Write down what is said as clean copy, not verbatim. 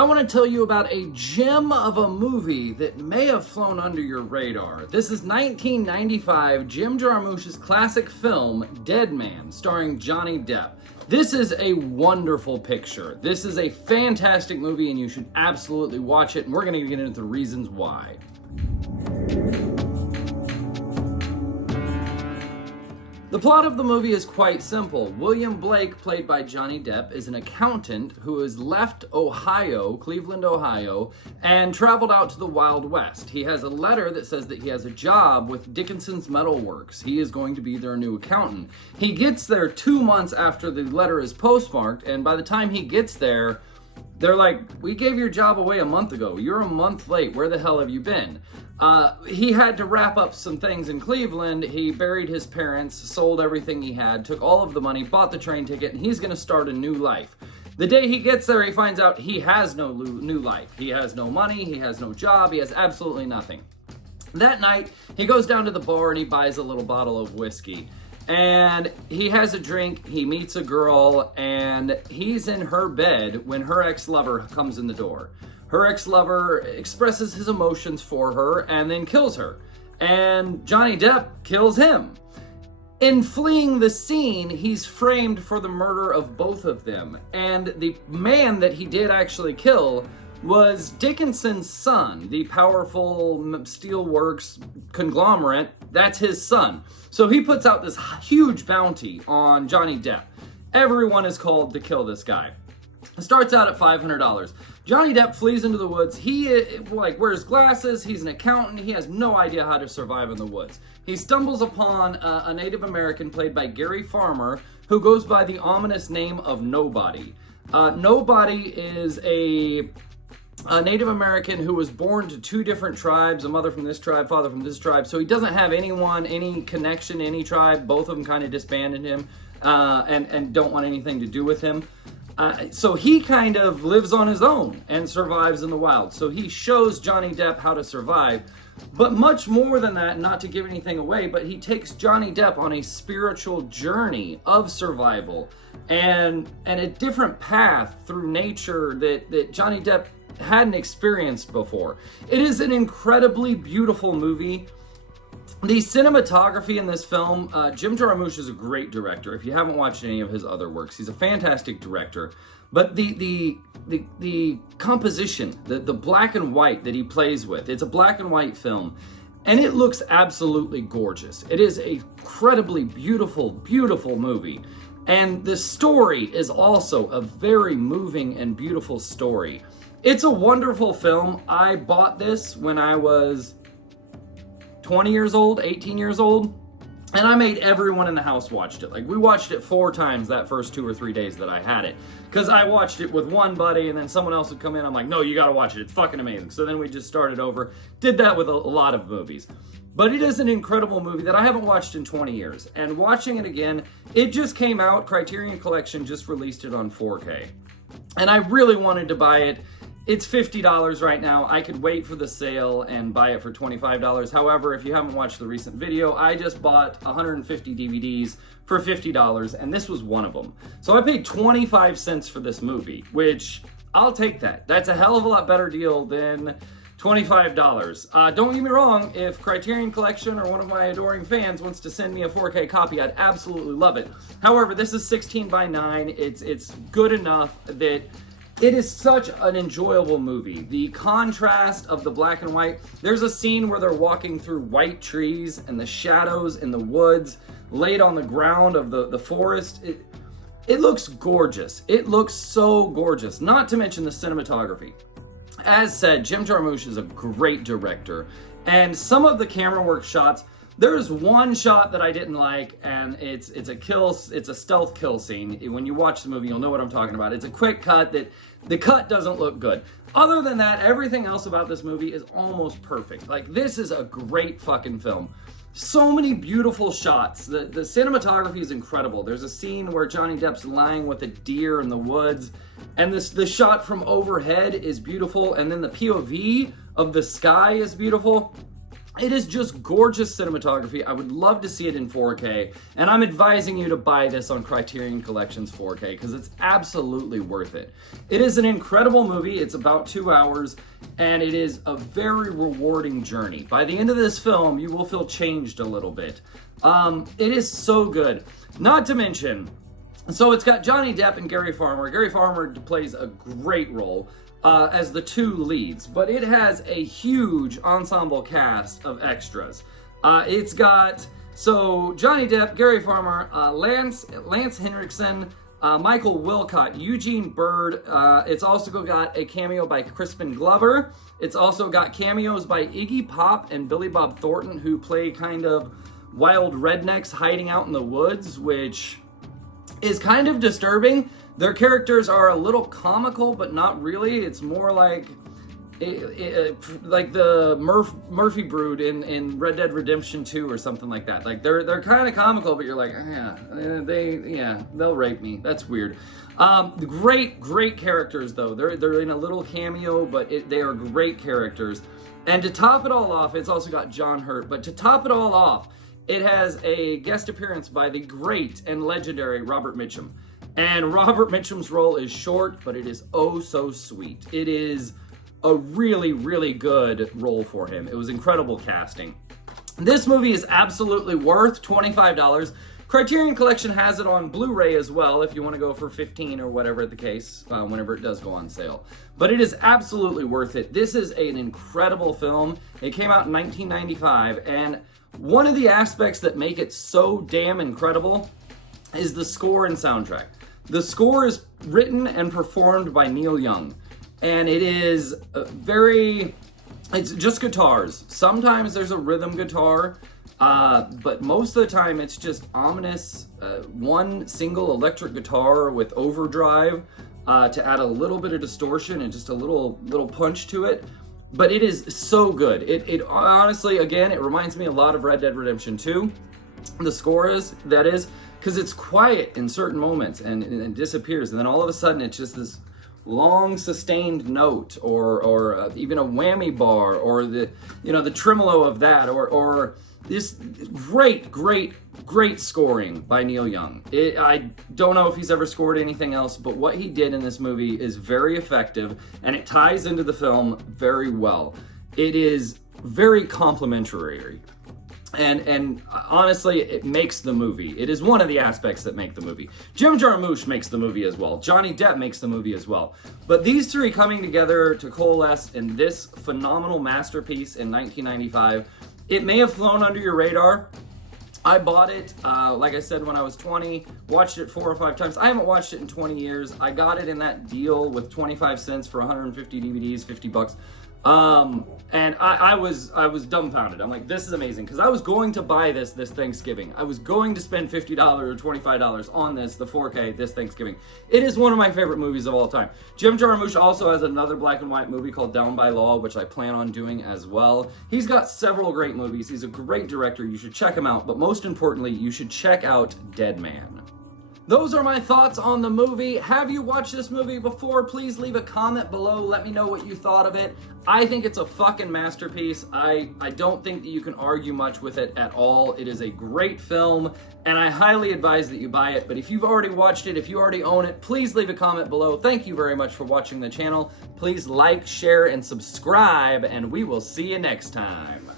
I want to tell you about a gem of a movie that may have flown under your radar. This is 1995 Jim Jarmusch's classic film, Dead Man, starring Johnny Depp. This is a wonderful picture. This is a fantastic movie and you should absolutely watch it, and we're going to get into the reasons why. The plot of the movie is quite simple. William Blake, played by Johnny Depp, is an accountant who has left Ohio, Cleveland, Ohio, and traveled out to the Wild West. He has a letter that says that he has a job with Dickinson's Metal Works. He is going to be their new accountant. He gets there 2 months after the letter is postmarked, and by the time he gets there, they're like, we gave your job away a month ago. You're a month late. Where the hell have you been? He had to wrap up some things in Cleveland. He buried his parents, sold everything he had, took all of the money, bought the train ticket, and he's going to start a new life. The day he gets there, he finds out he has no new life. He has no money, he has no job, he has absolutely nothing. That night, he goes down to the bar and he buys a little bottle of whiskey. And he has a drink, he meets a girl, and he's in her bed when her ex-lover comes in the door. Her ex-lover expresses his emotions for her and then kills her. And Johnny Depp kills him. In fleeing the scene, he's framed for the murder of both of them. And the man that he did actually kill was Dickinson's son, the powerful steelworks conglomerate. That's his son. So he puts out this huge bounty on Johnny Depp. Everyone is called to kill this guy. It starts out at $500. Johnny Depp flees into the woods. He wears glasses. He's an accountant. He has no idea how to survive in the woods. He stumbles upon a Native American played by Gary Farmer who goes by the ominous name of Nobody. Nobody is a Native American who was born to two different tribes, a mother from this tribe, father from this tribe, so he doesn't have anyone, any connection to any tribe. Both of them kind of disbanded him and don't want anything to do with him. So he kind of lives on his own and survives in the wild. So he shows Johnny Depp how to survive. But much more than that, not to give anything away, but he takes Johnny Depp on a spiritual journey of survival and a different path through nature that Johnny Depp hadn't experienced before. It is an incredibly beautiful movie. The cinematography in this film, Jim Jarmusch is a great director. If you haven't watched any of his other works, he's a fantastic director. But the composition, the black and white that he plays with, it's a black and white film, and it looks absolutely gorgeous. It is a incredibly beautiful, beautiful movie. And the story is also a very moving and beautiful story. It's a wonderful film. I bought this when I was 20 years old, 18 years old, and I made everyone in the house watched it. Like, we watched it 4 times that first 2 or 3 days that I had it. Because I watched it with one buddy, and then someone else would come in. I'm like, no, you gotta watch it. It's fucking amazing. So then we just started over. Did that with a lot of movies. But it is an incredible movie that I haven't watched in 20 years. And watching it again, it just came out. Criterion Collection just released it on 4K. And I really wanted to buy it. It's $50 right now. I could wait for the sale and buy it for $25. However, if you haven't watched the recent video, I just bought 150 DVDs for $50, and this was one of them. So I paid 25 cents for this movie, which I'll take that. That's a hell of a lot better deal than $25. Don't get me wrong, if Criterion Collection or one of my adoring fans wants to send me a 4K copy, I'd absolutely love it. However, this is 16:9. It's good enough that it is such an enjoyable movie. The contrast of the black and white. There's a scene where they're walking through white trees and the shadows in the woods laid on the ground of the forest. It looks gorgeous. It looks so gorgeous. Not to mention the cinematography. As said, Jim Jarmusch is a great director. And some of the camera work shots, there's one shot that I didn't like, and it's a stealth kill scene. When you watch the movie, you'll know what I'm talking about. It's a quick cut that the cut doesn't look good. Other than that, everything else about this movie is almost perfect. Like, this is a great fucking film. So many beautiful shots. The cinematography is incredible. There's a scene where Johnny Depp's lying with a deer in the woods, and the shot from overhead is beautiful, and then the POV of the sky is beautiful. It is just gorgeous cinematography. I would love to see it in 4K, and I'm advising you to buy this on Criterion Collection's 4K because it's absolutely worth it. It is an incredible movie. It's about 2 hours, and it is a very rewarding journey. By the end of this film, you will feel changed a little bit. It is so good. Not to mention, so it's got Johnny Depp and Gary Farmer. Gary Farmer plays a great role as the two leads, but it has a huge ensemble cast of extras. It's got, so Johnny Depp, Gary Farmer, Lance Henriksen, Michael Wilcott, Eugene Bird. It's also got a cameo by Crispin Glover. It's also got cameos by Iggy Pop and Billy Bob Thornton, who play kind of wild rednecks hiding out in the woods, which is kind of disturbing. Their characters are a little comical, but not really. It's more like the Murphy Brood in Red Dead Redemption 2 or something like that. Like they're kind of comical, but you're like, they'll rape me. That's weird. Great characters though. They're in a little cameo, but they are great characters. And to top it all off, it's also got John Hurt. But to top it all off, it has a guest appearance by the great and legendary Robert Mitchum. And Robert Mitchum's role is short, but it is oh so sweet. It is a really, really good role for him. It was incredible casting. This movie is absolutely worth $25. Criterion Collection has it on Blu-ray as well if you want to go for $15 or whatever the case, whenever it does go on sale. But it is absolutely worth it. This is an incredible film. It came out in 1995, and one of the aspects that make it so damn incredible is the score and soundtrack. The score is written and performed by Neil Young, and it is it's just guitars. Sometimes there's a rhythm guitar, but most of the time it's just ominous, one single electric guitar with overdrive to add a little bit of distortion and just a little punch to it. But it is so good. It honestly, again, it reminds me a lot of Red Dead Redemption 2. The score is, because it's quiet in certain moments and it disappears, and then all of a sudden it's just this long sustained note, or even a whammy bar, or the tremolo of that, or this great scoring by Neil Young. I don't know if he's ever scored anything else, but what he did in this movie is very effective, and it ties into the film very well. It is very complimentary. And honestly, it makes the movie. It is one of the aspects that make the movie. Jim Jarmusch makes the movie as well. Johnny Depp makes the movie as well. But these three coming together to coalesce in this phenomenal masterpiece in 1995, it may have flown under your radar. I bought it, like I said, when I was 20, watched it 4 or 5 times. I haven't watched it in 20 years. I got it in that deal with 25 cents for 150 DVDs, $50. And I was dumbfounded. I'm like, this is amazing, because I was going to buy this Thanksgiving. I was going to spend $50 or $25 on the 4K this Thanksgiving. It is one of my favorite movies of all time. Jim Jarmusch also has another black and white movie called Down by Law, which I plan on doing as well. He's got several great movies. He's a great director. You should check him out, but most importantly, you should check out Dead Man. Those are my thoughts on the movie. Have you watched this movie before? Please leave a comment below. Let me know what you thought of it. I think it's a fucking masterpiece. I don't think that you can argue much with it at all. It is a great film, and I highly advise that you buy it. But if you've already watched it, if you already own it, please leave a comment below. Thank you very much for watching the channel. Please like, share, and subscribe, and we will see you next time.